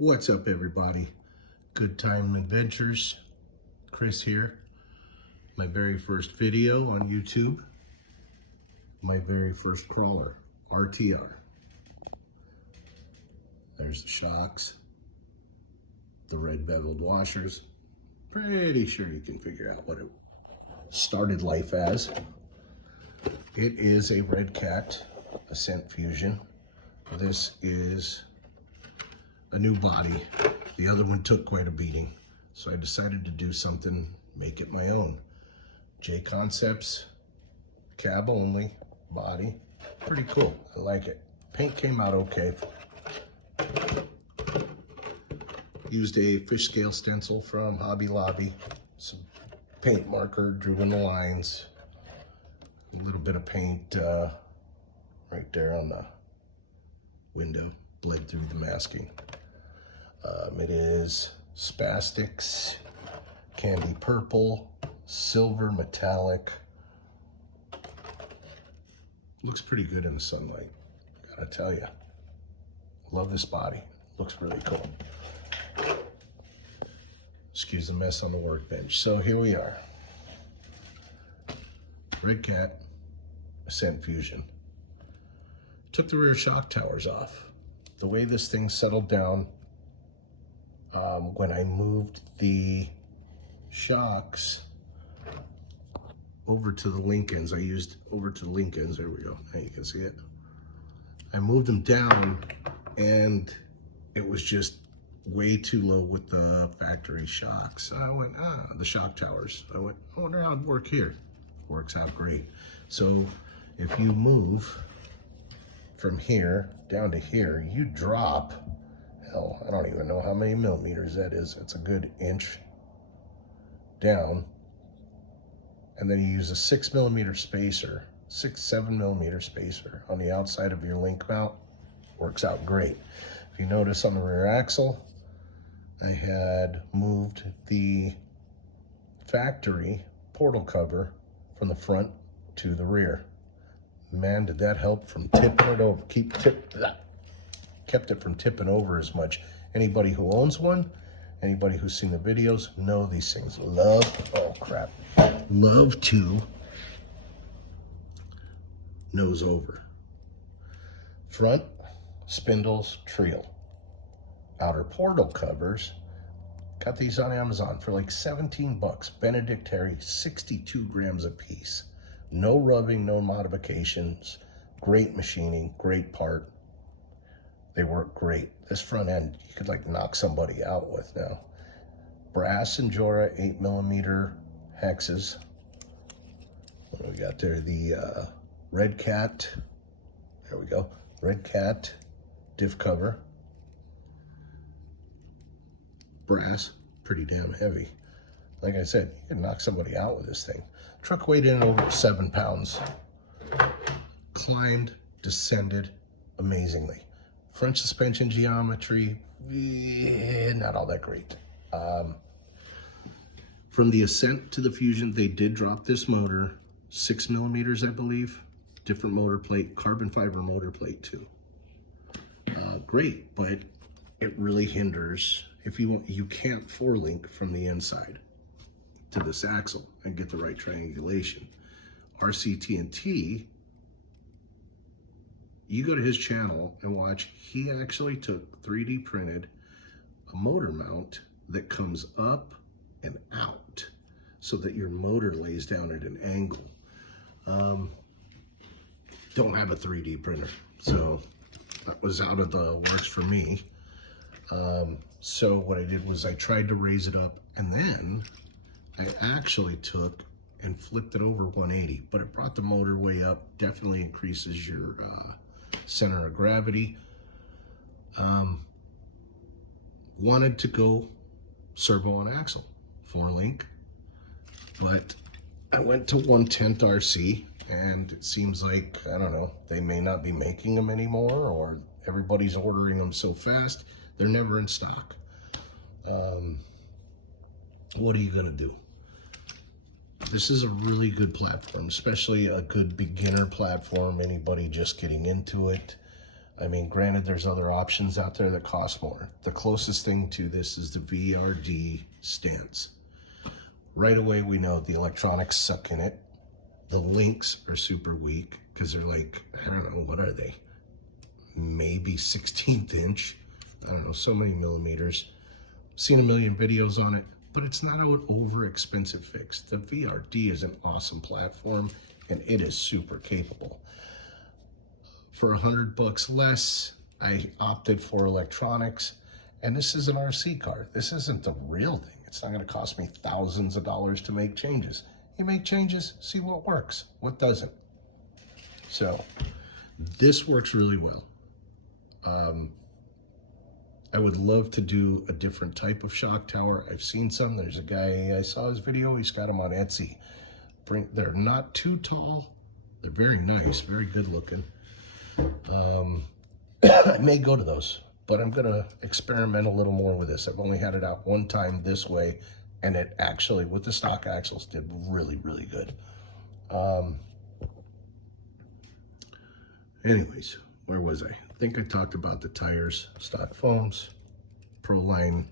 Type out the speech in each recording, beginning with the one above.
What's up, everybody? Good time adventures. Chris here. My very first video on YouTube. My very first crawler, RTR. There's the shocks, the red beveled washers. Pretty sure you can figure out what it started life as. It is a Redcat Ascent Fusion. This is a new body. The other one took quite a beating, so I decided to do something, make it my own. J Concepts, cab only, body. Pretty cool, I like it. Paint came out okay. Used a fish scale stencil from Hobby Lobby, some paint marker, drew in the lines, a little bit of paint right there on the window, bled through the masking. It is spastics, candy purple, silver metallic. Looks pretty good in the sunlight, gotta tell you. Love this body, looks really cool. Excuse the mess on the workbench. So here we are. Redcat Ascent Fusion. Took the rear shock towers off. The way this thing settled down, when I moved the shocks over to the Lincolns, I used over to the Lincolns, there we go, now you can see it. I moved them down and it was just way too low with the factory shocks. I went, the shock towers. I went, I wonder how it'd work here. Works out great. So if you move from here down to here, you drop, hell, I don't even know how many millimeters that is. It's a good inch down. And then you use a 6 millimeter spacer, 7 millimeter spacer on the outside of your link mount. Works out great. If you notice on the rear axle, I had moved the factory portal cover from the front to the rear. Man, did that help from tipping it over. Kept it from tipping over as much. Anybody who owns one, anybody who's seen the videos, know these things. Love to nose over. Front spindles, Treal. Outer portal covers, got these on Amazon for like 17 bucks. Benedict Terry, 62 grams a piece. No rubbing, no modifications. Great machining, great part. They work great. This front end, you could like knock somebody out with now. Brass Injora 8 millimeter hexes. What do we got there? The Redcat, there we go. Redcat diff cover. Brass, pretty damn heavy. Like I said, you can knock somebody out with this thing. Truck weighed in over 7 pounds. Climbed, descended amazingly. Front suspension geometry, not all that great. From the Ascent to the Fusion, they did drop this motor, 6 millimeters, I believe. Different motor plate, carbon fiber motor plate too. Great, but it really hinders. If you want, you can't 4-link from the inside to this axle and get the right triangulation. RCT&T, you go to his channel and watch, he actually took 3D printed a motor mount that comes up and out so that your motor lays down at an angle. Don't have a 3D printer, so that was out of the works for me. So what I did was I tried to raise it up, and then I actually took and flipped it over 180, but it brought the motor way up, definitely increases your center of gravity. Wanted to go servo on axle, 4-link, but I went to 1/10 RC, and it seems like, I don't know, they may not be making them anymore, or everybody's ordering them so fast, they're never in stock. What are you gonna do? This is a really good platform, especially a good beginner platform, anybody just getting into it. I mean, granted, there's other options out there that cost more. The closest thing to this is the VRD stance. Right away, we know the electronics suck in it. The links are super weak because they're like, I don't know, what are they? Maybe 16th inch. I don't know, so many millimeters. Seen a million videos on it, but it's not an over expensive fix. The VRD is an awesome platform and it is super capable. For $100 less, I opted for electronics, and this is an RC car. This isn't the real thing. It's not going to cost me thousands of dollars to make changes. You make changes, see what works, what doesn't. So this works really well. I would love to do a different type of shock tower. I've seen some. There's a guy, I saw his video, he's got them on Etsy. They're not too tall. They're very nice, very good looking. I may go to those, but I'm gonna experiment a little more with this. I've only had it out one time this way, and it actually, with the stock axles, did really, really good. Anyways, where was I? I think I talked about the tires, stock foams, Proline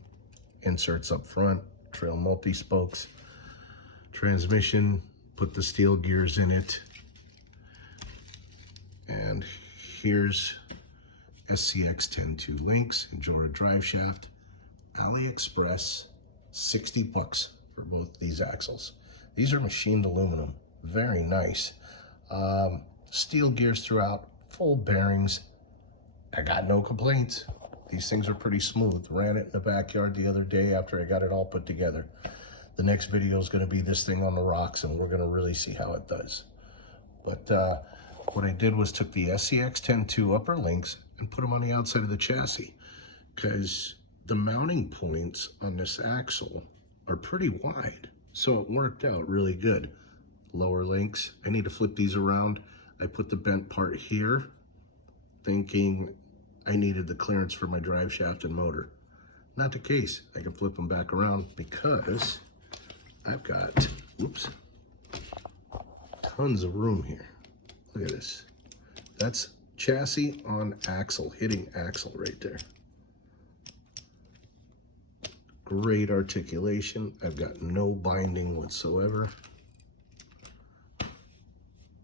inserts up front, Treal multi-spokes, transmission, put the steel gears in it, and here's SCX-10.2 links, Injora drive shaft, AliExpress, $60 for both these axles. These are machined aluminum, very nice. Steel gears throughout, full bearings. I got no complaints. These things are pretty smooth. Ran it in the backyard the other day after I got it all put together. The next video is going to be this thing on the rocks, and we're going to really see how it does. But what I did was took the SCX-10.2 upper links and put them on the outside of the chassis, because the mounting points on this axle are pretty wide. So it worked out really good. Lower links, I need to flip these around. I put the bent part here, thinking I needed the clearance for my drive shaft and motor. Not the case. I can flip them back around because I've got, oops, tons of room here. Look at this. That's chassis on axle, hitting axle right there. Great articulation. I've got no binding whatsoever.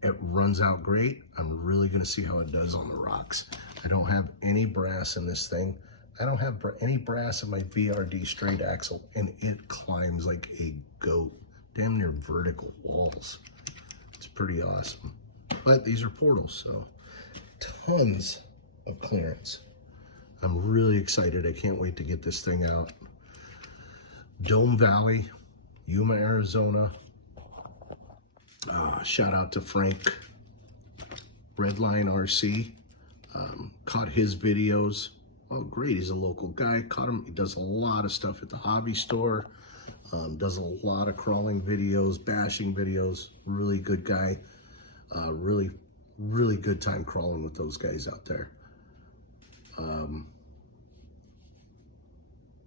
It runs out great. I'm really going to see how it does on the rocks. I don't have any brass in this thing. I don't have any brass in my VRD straight axle, and it climbs like a goat. Damn near vertical walls. It's pretty awesome. But these are portals, so tons of clearance. I'm really excited. I can't wait to get this thing out. Dome Valley, Yuma, Arizona. Shout out to Frank, Redline RC. Caught his videos. Oh, great, he's a local guy. Caught him, he does a lot of stuff at the hobby store. Does a lot of crawling videos, bashing videos. Really good guy. Really good time crawling with those guys out there.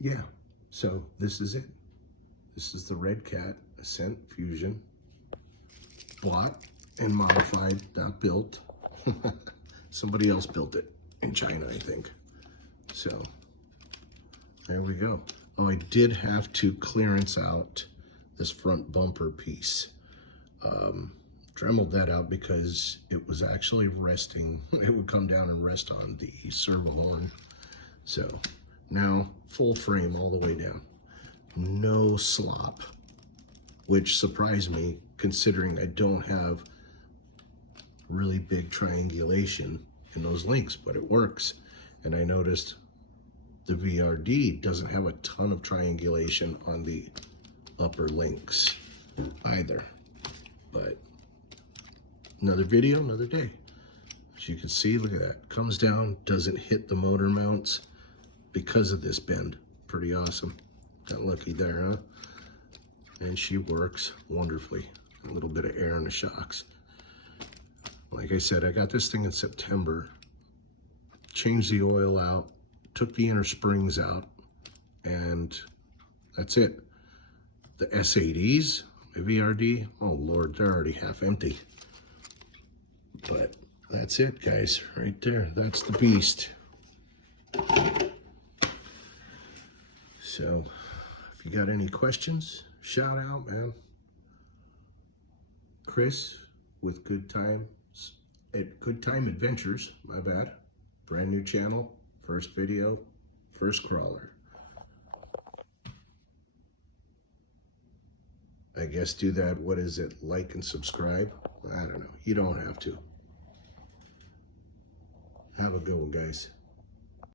Yeah, so this is it. This is the Redcat Ascent Fusion. Bought and modified, not built. Somebody else built it in China, I think. So there we go. Oh, I did have to clearance out this front bumper piece. Dremeled that out because it was actually resting. It would come down and rest on the servo arm. So now full frame all the way down. No slop, which surprised me considering I don't have really big triangulation in those links, but it works. And I noticed the VRD doesn't have a ton of triangulation on the upper links either. But another video, another day. As you can see, look at that. Comes down, doesn't hit the motor mounts because of this bend. Pretty awesome. Got lucky there, huh? And she works wonderfully. A little bit of air in the shocks. Like I said, I got this thing in September. Changed the oil out, took the inner springs out, and that's it. The S80s, my VRD, oh Lord, they're already half empty. But That's it, guys, right there. That's the beast. So, if you got any questions, shout out, man. Chris with Good Time Adventures, my bad. Brand new channel, first video, first crawler. I guess do that, what is it, like and subscribe? I don't know, you don't have to. Have a good one, guys.